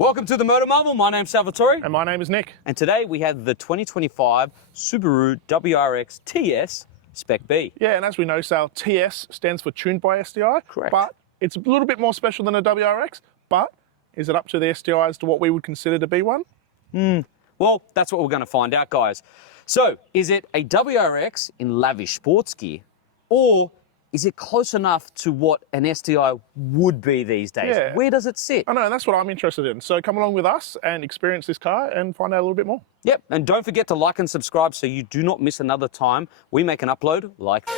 Welcome to the Motor Marvel. My name's Salvatore. And my name is Nick. And today we have the 2025 Subaru WRX TS Spec-B. Yeah, and as we know, Sal, TS stands for Tuned by STI. Correct. But it's a little bit more special than a WRX. But is it up to the STI as to what we would consider to be one? Well, that's what we're going to find out, guys. So, is it a WRX in lavish sports gear, or is it close enough to what an STI would be these days? Yeah. Where does it sit? I know, and that's what I'm interested in. So come along with us and experience this car and find out a little bit more. Yep, and don't forget to like and subscribe so you do not miss another time we make an upload like...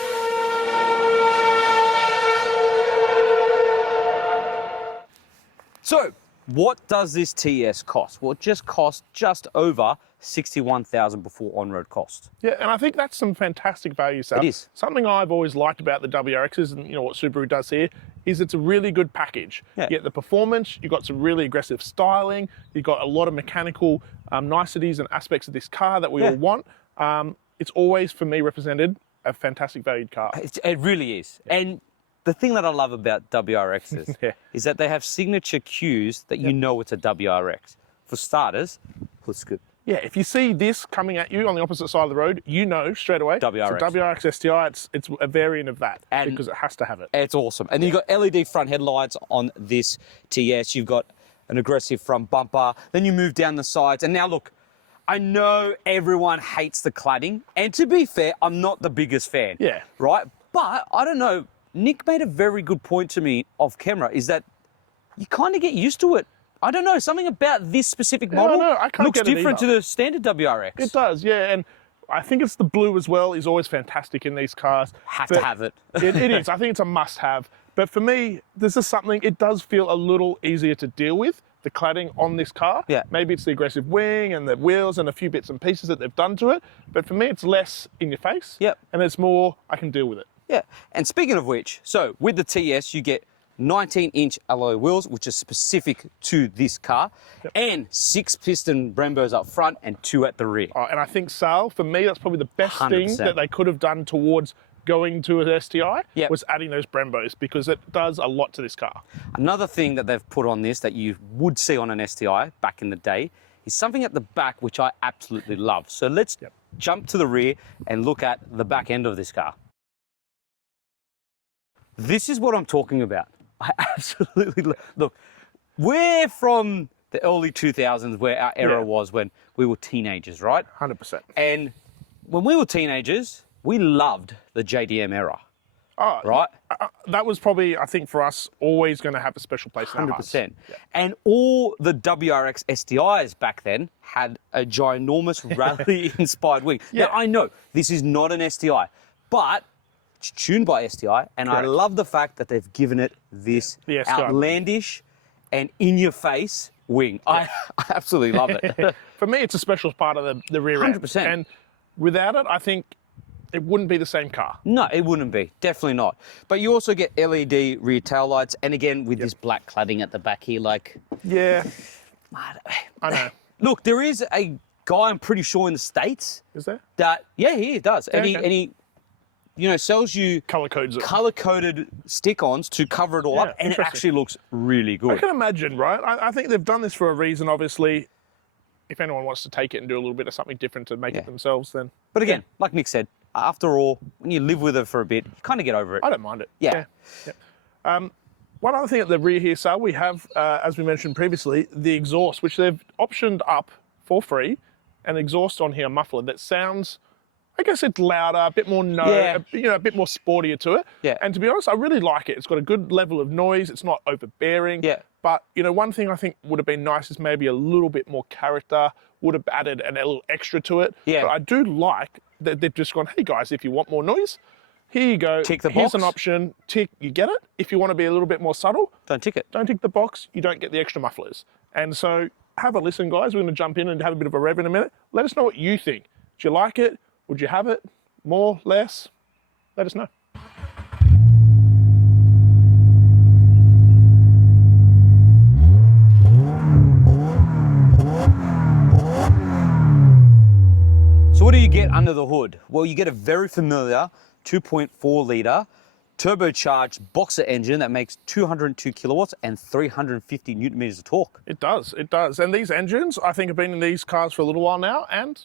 So, what does this TS cost? Well, it just costs just over $61,000 before on-road cost. Yeah, and I think that's some fantastic value, Sal. It is. Something I've always liked about the WRXs, and you know what Subaru does here, is it's a really good package. Yeah. You get the performance, you've got some really aggressive styling, you've got a lot of mechanical niceties and aspects of this car that we all want. It's always, for me, represented a fantastic valued car. It really is. Yeah. And the thing that I love about WRXs is that they have signature cues that you know it's a WRX. For starters, hood scoop. Yeah, if you see this coming at you on the opposite side of the road, you know straight away WRX. It's a WRX STI. It's a variant of that because it has to have it. It's awesome. And then you've got LED front headlights on this TS. You've got an aggressive front bumper. Then you move down the sides. And now look, I know everyone hates the cladding. And to be fair, I'm not the biggest fan. Yeah. Right? But I don't know. Nick made a very good point to me off camera is that you kind of get used to it. I don't know, something about this specific model looks different to the standard WRX. It does, yeah, and I think it's the blue as well is always fantastic in these cars. Have to have it. It is, I think it's a must-have. But for me, this is something, it does feel a little easier to deal with, the cladding on this car. Yeah. Maybe it's the aggressive wing and the wheels and a few bits and pieces that they've done to it. But for me, it's less in your face. Yep. And it's more, I can deal with it. Yeah, and speaking of which, so with the TS, you get 19-inch alloy wheels, which is specific to this car, and 6-piston Brembos up front and 2 at the rear. And I think, Sal, for me, that's probably the best 100%. thing that they could have done towards going to an STI Yep. was adding those Brembos, because it does a lot to this car. Another thing that they've put on this that you would see on an STI back in the day is something at the back which I absolutely love. So let's jump to the rear and look at the back end of this car. This is what I'm talking about. I absolutely look. We're from the early 2000s, where our era was when we were teenagers, right? 100%. And when we were teenagers, we loved the JDM era. Oh, right? That was probably, I think, for us, always going to have a special place in our hearts. 100%. Yeah. And all the WRX STIs back then had a ginormous rally-inspired wing. Yeah. Now, I know this is not an STI, but it's tuned by STI, and I love the fact that they've given it this outlandish and in-your-face wing. I absolutely love it. For me, it's a special part of the rear end. 100%. And without it, I think it wouldn't be the same car. No, it wouldn't be. Definitely not. But you also get LED rear taillights, and again, with this black cladding at the back here, like... Yeah, I know. Look, there is a guy, I'm pretty sure, in the States... Is there? That, yeah, he does. And he you know, sells you color-coded stick-ons to cover it all up, and it actually looks really good. I can imagine, right? I think they've done this for a reason, obviously. If anyone wants to take it and do a little bit of something different to make it themselves, then... But again, like Nick said, after all, when you live with it for a bit, you kind of get over it. I don't mind it. Yeah. One other thing at the rear here, Sal, we have, as we mentioned previously, the exhaust, which they've optioned up for free, an exhaust on here, muffler, that sounds... I guess it's louder, a bit more a bit more sportier to it. Yeah. And to be honest, I really like it. It's got a good level of noise. It's not overbearing. Yeah. But, you know, one thing I think would have been nice is maybe a little bit more character, would have added a little extra to it. Yeah. But I do like that they've just gone, hey guys, if you want more noise, here you go. Tick the Here's box. an option. Tick, you get it. If you want to be a little bit more subtle, Don't tick it. don't tick the box. You don't get the extra mufflers. And so have a listen, guys. We're going to jump in and have a bit of a rev in a minute. Let us know what you think. Do you like it? Would you have it? More, less? Let us know. So what do you get under the hood? Well, you get a very familiar 2.4 litre turbocharged boxer engine that makes 202 kilowatts and 350 newton meters of torque. It does, it does. And these engines, I think, have been in these cars for a little while now, and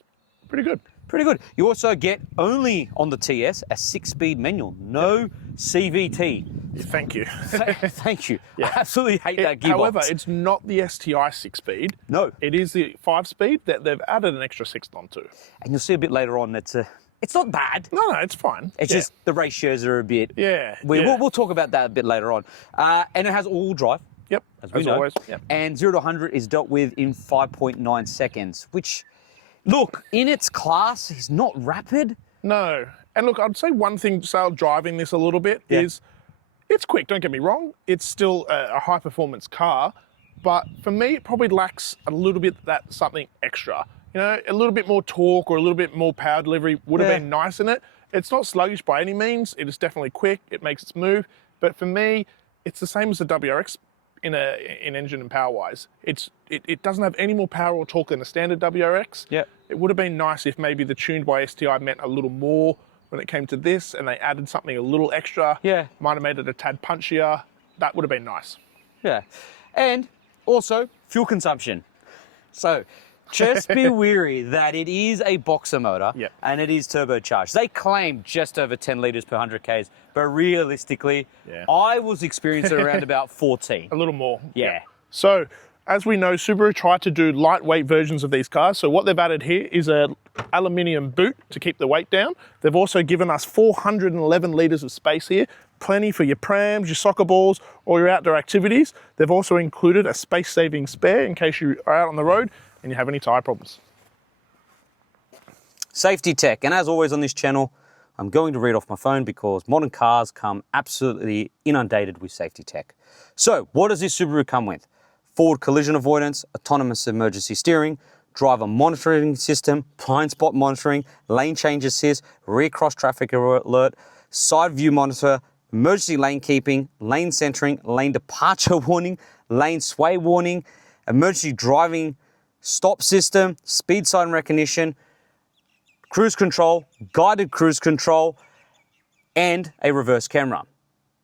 pretty good. Pretty good. You also get, only on the TS, a 6-speed manual, no CVT. Thank you. Thank you. I absolutely hate that gearbox. However, it's not the STI 6-speed. No. It is the 5-speed that they've added an extra 6 onto. And you'll see a bit later on that it's not bad. No, it's fine. It's just the ratios are a bit... Yeah. We'll talk about that a bit later on. And it has all-wheel drive. Yep, as always. Yep. And 0 to 100 is dealt with in 5.9 seconds, which, look, in its class, is not rapid. No. And look, I'd say one thing, Sal, driving this a little bit is it's quick, don't get me wrong. It's still a high-performance car, but for me, it probably lacks a little bit that something extra. You know, a little bit more torque or a little bit more power delivery would have been nice in it. It's not sluggish by any means. It is definitely quick. It makes its move. But for me, it's the same as the WRX in engine and power-wise. It doesn't have any more power or torque than a standard WRX. Yeah. It would have been nice if maybe the tuned by STI meant a little more when it came to this, and they added something a little extra. Yeah. Might have made it a tad punchier. That would have been nice. Yeah. And also, fuel consumption. So, just be wary that it is a boxer motor and it is turbocharged. They claim just over 10 litres per 100 Ks, but realistically, I was experiencing around about 14. A little more. Yeah. So, as we know, Subaru tried to do lightweight versions of these cars. So what they've added here is a aluminium boot to keep the weight down. They've also given us 411 litres of space here, plenty for your prams, your soccer balls, or your outdoor activities. They've also included a space-saving spare in case you are out on the road and you have any tyre problems. Safety tech, and as always on this channel, I'm going to read off my phone because modern cars come absolutely inundated with safety tech. So, what does this Subaru come with? Forward collision avoidance, autonomous emergency steering, driver monitoring system, blind spot monitoring, lane change assist, rear cross traffic alert, side view monitor, emergency lane keeping, lane centering, lane departure warning, lane sway warning, emergency driving stop system, speed sign recognition, cruise control, guided cruise control, and a reverse camera.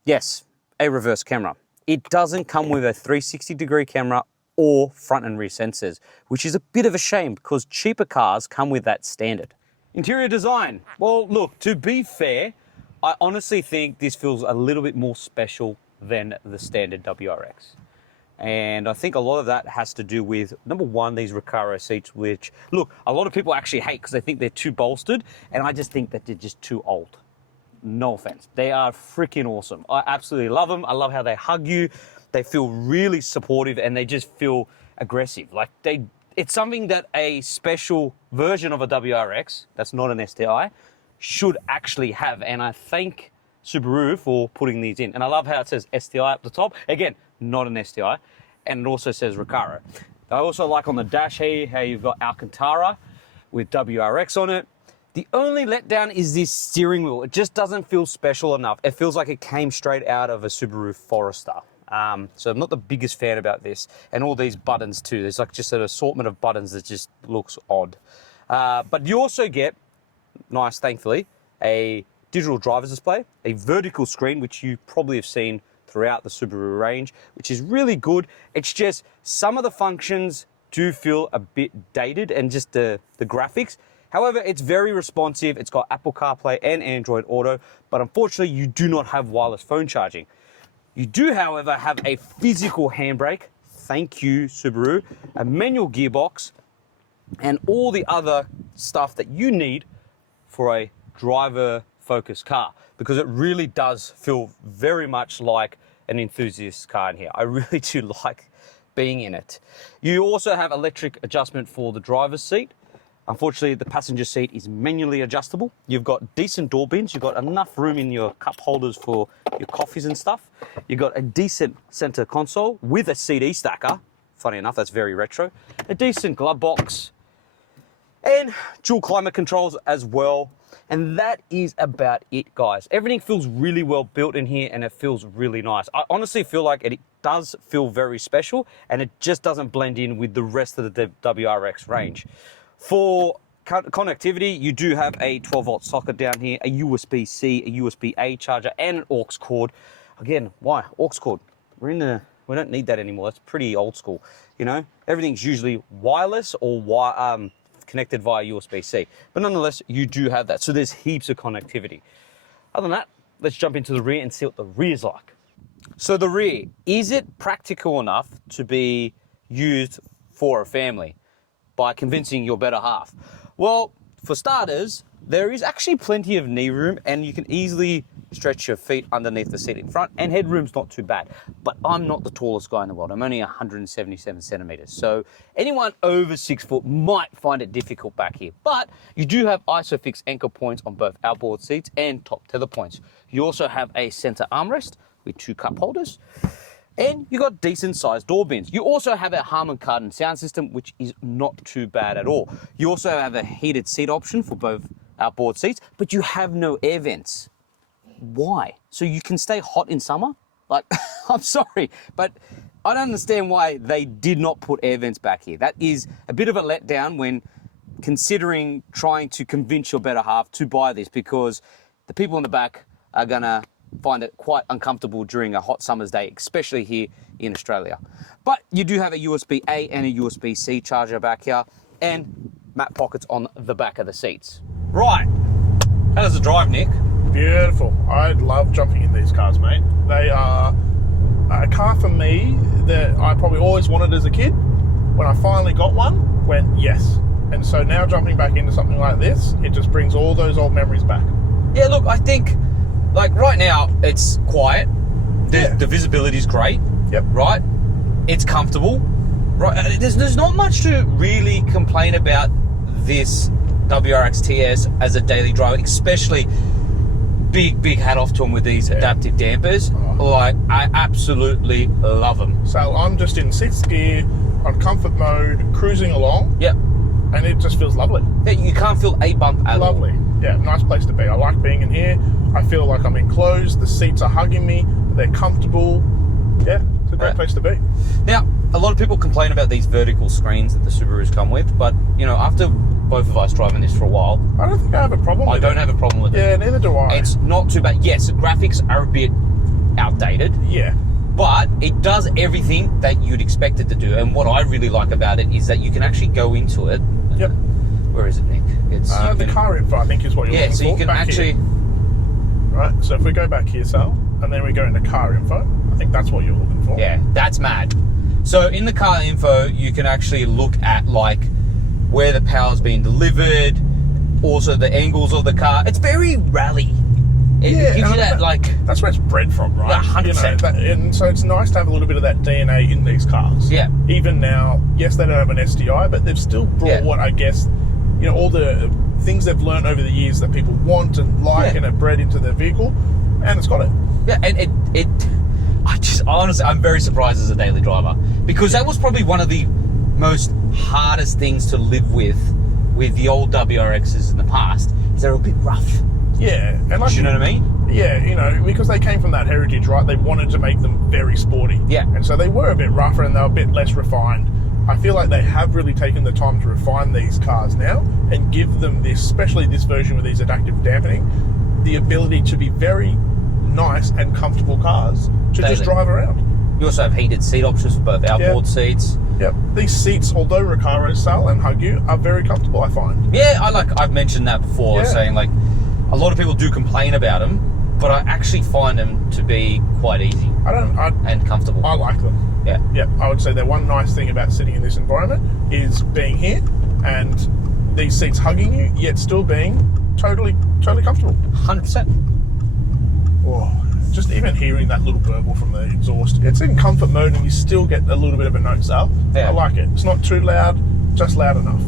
Yes, a reverse camera. It doesn't come with a 360-degree camera or front and rear sensors, which is a bit of a shame because cheaper cars come with that standard. Interior design. Well, look, to be fair, I honestly think this feels a little bit more special than the standard WRX. And I think a lot of that has to do with, number one, these Recaro seats, which, look, a lot of people actually hate because they think they're too bolstered, and I just think that they're just too old. No offense. They are freaking awesome. I absolutely love them. I love how they hug you. They feel really supportive and they just feel aggressive. Like it's something that a special version of a WRX, that's not an STI, should actually have. And I thank Subaru for putting these in. And I love how it says STI up the top. Again, not an STI. And it also says Recaro. I also like on the dash here how you've got Alcantara with WRX on it. The only letdown is this steering wheel. It just doesn't feel special enough. It feels like it came straight out of a Subaru Forester. So I'm not the biggest fan about this. And all these buttons too. There's like just an assortment of buttons that just looks odd. But you also get, nice thankfully, a digital driver's display, a vertical screen, which you probably have seen throughout the Subaru range, which is really good. It's just some of the functions do feel a bit dated and just the graphics. However, it's very responsive. It's got Apple CarPlay and Android Auto, but unfortunately, you do not have wireless phone charging. You do, however, have a physical handbrake. Thank you, Subaru. A manual gearbox, and all the other stuff that you need for a driver-focused car, because it really does feel very much like an enthusiast car in here. I really do like being in it. You also have electric adjustment for the driver's seat. Unfortunately, the passenger seat is manually adjustable. You've got decent door bins. You've got enough room in your cup holders for your coffees and stuff. You've got a decent center console with a CD stacker. Funny enough, that's very retro. A decent glove box and dual climate controls as well. And that is about it, guys. Everything feels really well built in here and it feels really nice. I honestly feel like it does feel very special and it just doesn't blend in with the rest of the WRX range. For Connectivity, you do have a 12-volt socket down here, a USB-C, a USB-A charger, and an aux cord. Again, why? Aux cord. We don't need that anymore. That's pretty old school. You know, everything's usually wireless or connected via USB-C. But nonetheless, you do have that. So there's heaps of connectivity. Other than that, let's jump into the rear and see what the rear's like. So the rear, is it practical enough to be used for a family by convincing your better half? Well, for starters, there is actually plenty of knee room and you can easily stretch your feet underneath the seat in front, and headroom's not too bad. But I'm not the tallest guy in the world. I'm only 177 centimeters. So anyone over 6 foot might find it difficult back here. But you do have ISOFIX anchor points on both outboard seats and top tether points. You also have a center armrest with 2 cup holders. And you got decent sized door bins. You also have a Harman Kardon sound system, which is not too bad at all. You also have a heated seat option for both outboard seats, but you have no air vents. Why? So you can stay hot in summer? Like, I'm sorry, but I don't understand why they did not put air vents back here. That is a bit of a letdown when considering trying to convince your better half to buy this, because the people in the back are gonna find it quite uncomfortable during a hot summer's day, especially here in Australia. But you do have a USB-A and a USB-C charger back here, and mat pockets on the back of the seats. Right, how does it drive, Nick? Beautiful. I love jumping in these cars, mate. They are a car for me that I probably always wanted as a kid. When I finally got one, went yes. And so now jumping back into something like this, it just brings all those old memories back. Yeah, look, I think, like right now, it's quiet. The visibility's great. Yep. Right? It's comfortable. Right? There's not much to really complain about this WRX TS as a daily driver, especially big hat off to them with these adaptive dampers. Like, I absolutely love them. So I'm just in 6th gear on comfort mode, cruising along. Yep. And it just feels lovely. Yeah, you can't feel a bump at all. Lovely. Yeah, nice place to be. I like being in here. I feel like I'm enclosed. The seats are hugging me. They're comfortable. Yeah, it's a great place to be. Now, a lot of people complain about these vertical screens that the Subarus come with, but, you know, after both of us driving this for a while, I don't think I have a problem with it. I don't have a problem with it. Yeah, neither do I. It's not too bad. Yes, the graphics are a bit outdated. Yeah. But it does everything that you'd expect it to do. And what I really like about it is that you can actually go into it. Yep. Where is it, Nick? It's the car info, I think, is what you're looking for. Yeah, so you can back actually... here. Right, so if we go back here, Sal, and then we go into car info, I think that's what you're looking for. Yeah, that's mad. So in the car info, you can actually look at, like, where the power's being delivered, also the angles of the car. It's very rally. It gives you that, like... That's where it's bred from, right? Yeah, 100%. And so it's nice to have a little bit of that DNA in these cars. Yeah. Even now, yes, they don't have an SDI, but they've still brought what, I guess, you know, all the things they've learned over the years that people want and like and are bred into their vehicle, and it's got it. Yeah, and honestly, I'm very surprised as a daily driver, because that was probably one of the most hardest things to live with the old WRXs in the past, is they're a bit rough. Yeah, and like, you know what I mean? Yeah, you know, because they came from that heritage, right? They wanted to make them very sporty. Yeah. And so they were a bit rougher and they were a bit less refined. I feel like they have really taken the time to refine these cars now and give them this, especially this version with these adaptive dampening, the ability to be very nice and comfortable cars to just drive around. You also have heated seat options for both outboard seats. Yep. These seats, although Recaro, Sal, and hug you, are very comfortable, I find. Yeah, I've mentioned that before, saying like a lot of people do complain about them, but I actually find them to be quite easy and comfortable. I like them. Yeah. Yeah, I would say the one nice thing about sitting in this environment is being here and these seats hugging you, yet still being totally comfortable. 100%. Oh, just even hearing that little burble from the exhaust. It's in comfort mode and you still get a little bit of a note, Sal. Yeah. I like it. It's not too loud, just loud enough.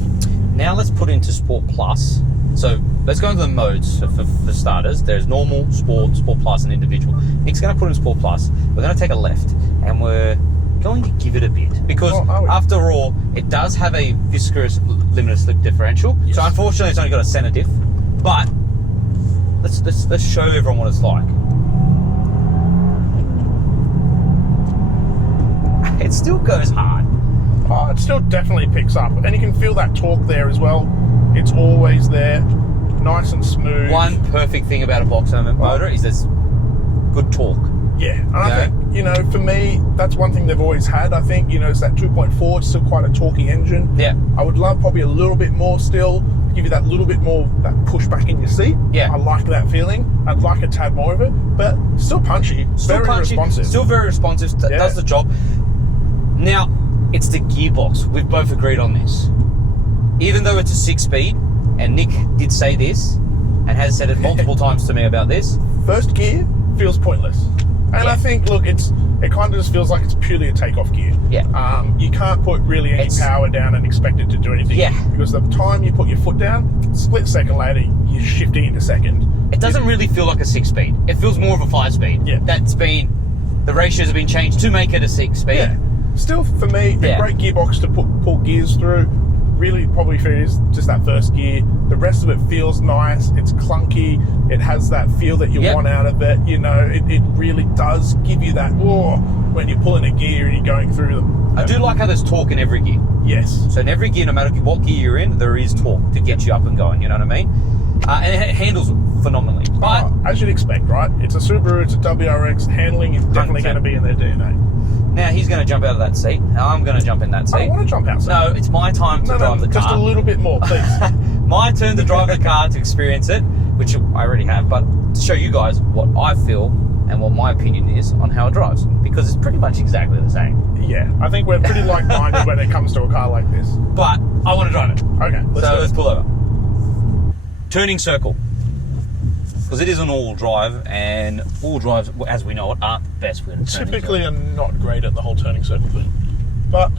Now let's put into Sport Plus. So let's go into the modes for starters. There's normal, Sport, Sport Plus, and individual. Nick's going to put in Sport Plus. We're going to take a left and we're going to give it a bit, because after all, it does have a viscous limited slip differential. Yes. So unfortunately, it's only got a center diff. But let's show everyone what it's like. It still goes hard. Oh, it still definitely picks up, and you can feel that torque there as well. It's always there, nice and smooth. One perfect thing about a box motor is there's good torque. Yeah, and I think, you know, for me, that's one thing they've always had. I think, you know, it's that 2.4, it's still quite a torquey engine. Yeah. I would love probably a little bit more still, give you that little bit more, that push back in your seat. Yeah. I like that feeling. I'd like a tad more of it, but still punchy, very responsive. Still very responsive, does the job. Now, it's the gearbox. We've both agreed on this. Even though it's a 6-speed, and Nick did say this, and has said it multiple times to me about this. First gear feels pointless. And I think, look, it kind of just feels like it's purely a takeoff gear. Yeah. You can't put really any power down and expect it to do anything. Yeah. Because the time you put your foot down, split second later, you're shifting into second. It doesn't really feel like a 6-speed. It feels more of a 5-speed. Yeah. The ratios have been changed to make it a 6-speed. Yeah. Still, for me, a great gearbox to pull gears through. Really probably feels just that first gear. The rest of it feels nice. It's clunky. It has that feel that you want out of it. You know, it really does give you that, when you're pulling a gear and you're going through them. I do like how there's torque in every gear. Yes. So in every gear, no matter what gear you're in, there is torque to get you up and going, you know what I mean? And it handles phenomenally. But as you'd expect, right? It's a Subaru, it's a WRX. Handling is definitely going to be in their DNA. now he's going to jump out of that seat. I'm going to jump in that seat. I don't want to jump out. No, it's my time to drive the car. Just a little bit more, please. My turn to drive the car, to experience it, which I already have, but to show you guys what I feel and what my opinion is on how it drives, because it's pretty much exactly the same. Yeah, I think we're pretty like-minded when it comes to a car like this. But I want to drive it. Okay, let's pull over. Turning circle. Because it is an all-wheel drive, and all-wheel drives, as we know it, aren't the best with a turning Typically circle. are not great at the whole turning circle thing. But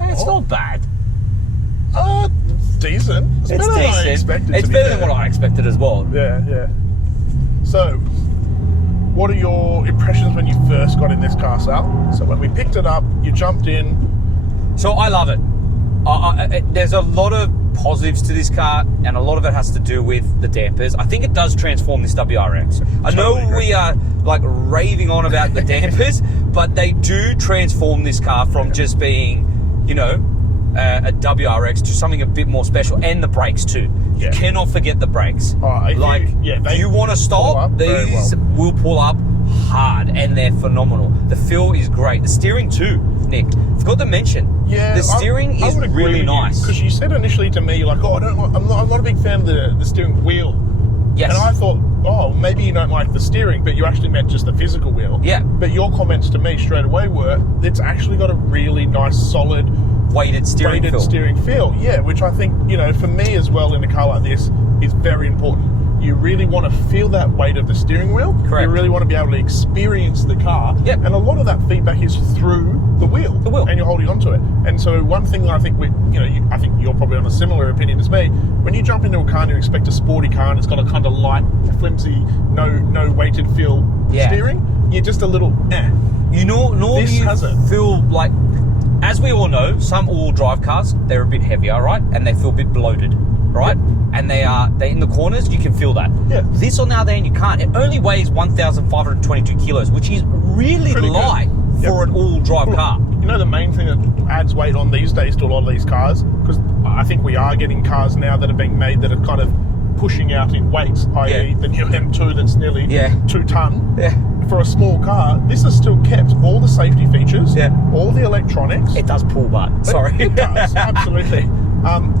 It's not bad. Decent. It's better than I expected. It's better than what I expected as well. Yeah, yeah. So, what are your impressions when you first got in this car, Sal? So when we picked it up, you jumped in. So I love it. There's a lot of positives to this car, and a lot of it has to do with the dampers. I think it does transform this WRX. I know we are like raving on about the dampers, but they do transform this car from just being, you know, a WRX to something a bit more special, and the brakes too. You cannot forget the brakes. If you want to stop, these will pull up hard, and they're phenomenal. The feel is great. The steering too, Nick. Forgot to mention. Yeah, the steering is really nice. Because you said initially to me, you're like, I'm not a big fan of the steering wheel. Yes. And I thought, maybe you don't like the steering, but you actually meant just the physical wheel. Yeah. But your comments to me straight away were, it's actually got a really nice, solid, weighted steering feel. Yeah, which I think, you know, for me as well in a car like this is very important. You really want to feel that weight of the steering wheel. Correct. You really want to be able to experience the car. Yep. And a lot of that feedback is through the wheel. The wheel. And you're holding onto it. And so one thing that I think I think you're probably on a similar opinion as me. When you jump into a car and you expect a sporty car and it's got a kind of light, flimsy, no weighted feel steering, you're just a little You know, nor this do you has it. feel like, as we all know, some all-wheel drive cars, they're a bit heavier, right? And they feel a bit bloated, right? Yep. And they're in the corners, you can feel that. Yeah. This on the other hand, you can't. It only weighs 1,522 kilos, which is really light for an all-wheel drive car. You know the main thing that adds weight on these days to a lot of these cars, because I think we are getting cars now that are being made that are kind of pushing out in weights, i.e. the new M2 that's nearly 2 ton. Yeah. For a small car, this has still kept all the safety features, all the electronics. It does pull butt, sorry. It does, absolutely.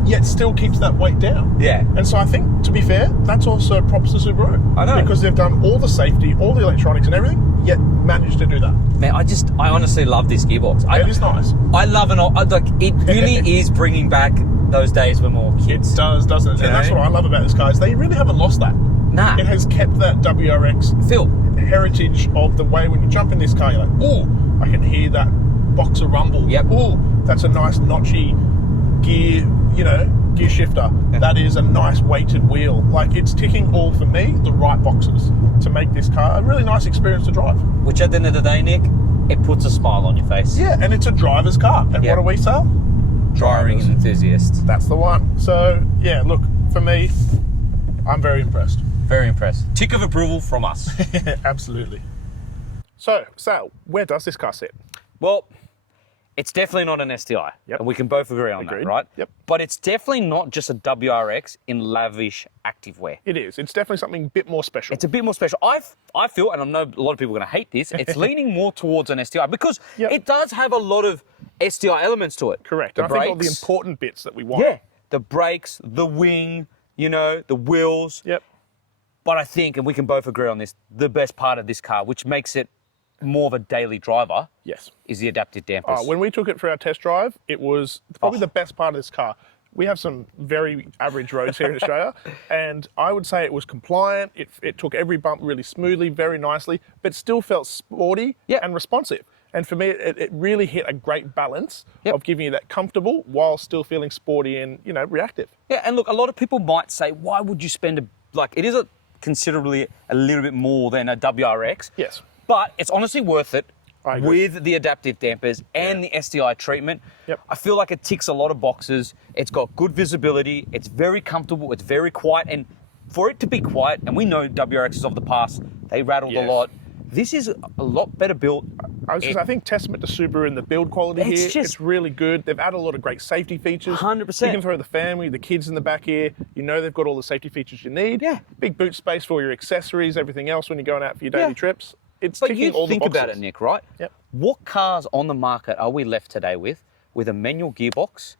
Yet still keeps that weight down. Yeah. And so I think, to be fair, that's also props to Subaru. I know. Because they've done all the safety, all the electronics and everything, yet managed to do that. Man, I honestly love this gearbox. It is nice. I love it really is bringing back those days when we were kids. It does, doesn't it? And that's what I love about this car, is they really haven't lost that. Nah. It has kept that WRX feel. Heritage of the way when you jump in this car, you're like, ooh, I can hear that boxer rumble. Yep. Ooh, that's a nice notchy gear, gear shifter. Yeah. That is a nice weighted wheel. Like, it's ticking all, for me, the right boxes to make this car a really nice experience to drive. Which at the end of the day, Nick, it puts a smile on your face. Yeah, and it's a driver's car. And what do we sell? Driving enthusiasts. That's the one. So, yeah, look, for me, I'm very impressed. Very impressed. Tick of approval from us. Absolutely. So, Sal, where does this car sit? Well, It's definitely not an STI, Yep. and we can both agree on Agreed. that, right? Yep. But it's definitely not just a WRX in lavish activewear. It is. It's definitely something a bit more special. It's a bit more special. I feel, and I know a lot of people are going to hate this, it's leaning more towards an STI because Yep. it does have a lot of STI elements to it. Correct. The And I think all the brakes, important bits that we want. yeah, the brakes, the wing, you know, the wheels. Yep. But I think, and we can both agree on this, the best part of this car, which makes it more of a daily driver, Yes. is the adaptive dampers. When we took it for our test drive, it was probably the best part of this car. We have some very average roads here in Australia, and I would say it was compliant. It took every bump really smoothly, very nicely, but still felt sporty Yeah. and responsive. And for me, it really hit a great balance Yep. of giving you that comfortable while still feeling sporty and, you know, reactive. Yeah, and look, a lot of people might say, why would you spend it is considerably a little bit more than a WRX. Yes. But it's honestly worth it I agree. with the adaptive dampers and the STI treatment. Yep. I feel like it ticks a lot of boxes. It's got good visibility. It's very comfortable. It's very quiet. And for it to be quiet, and we know WRXs of the past, they rattled a Yes. lot. This is a lot better built. I think testament to Subaru and the build quality It's here. just- It's really good. They've added a lot of great safety features. 100%. You can throw the family, the kids in the back here. You know they've got all the safety features you need. Yeah. Big boot space for your accessories, everything else when you're going out for your daily Yeah. trips. It's But ticking you all the think boxes. about it, Nick, right? Yep. What cars on the market are we left today with a manual gearbox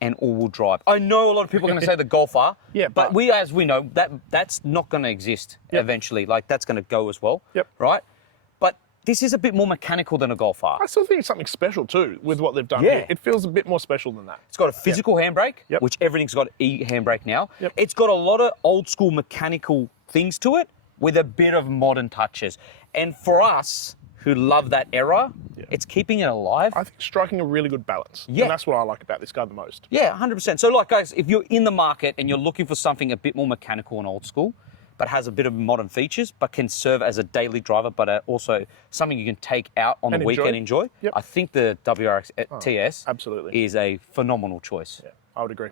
and all-wheel drive? I know a lot of people are going to say the Golf R, Yeah, but but- as we know, that's not going to exist Yep. eventually. Like, that's going to go as well, Yep. right? But this is a bit more mechanical than a Golf R. I still think it's something special too with what they've done Yeah. here. It feels a bit more special than that. It's got a physical handbrake, Yep. which everything's got e-handbrake now. Yep. It's got a lot of old-school mechanical things to it with a bit of modern touches. And for us, who love that era, it's keeping it alive. I think striking a really good balance. Yeah. And that's what I like about this car the most. Yeah, 100%. So, like, guys, if you're in the market and you're looking for something a bit more mechanical and old school, but has a bit of modern features, but can serve as a daily driver, but also something you can take out on And the weekend and enjoy, Yep. I think the WRX TS absolutely. is a phenomenal choice. Yeah, I would agree.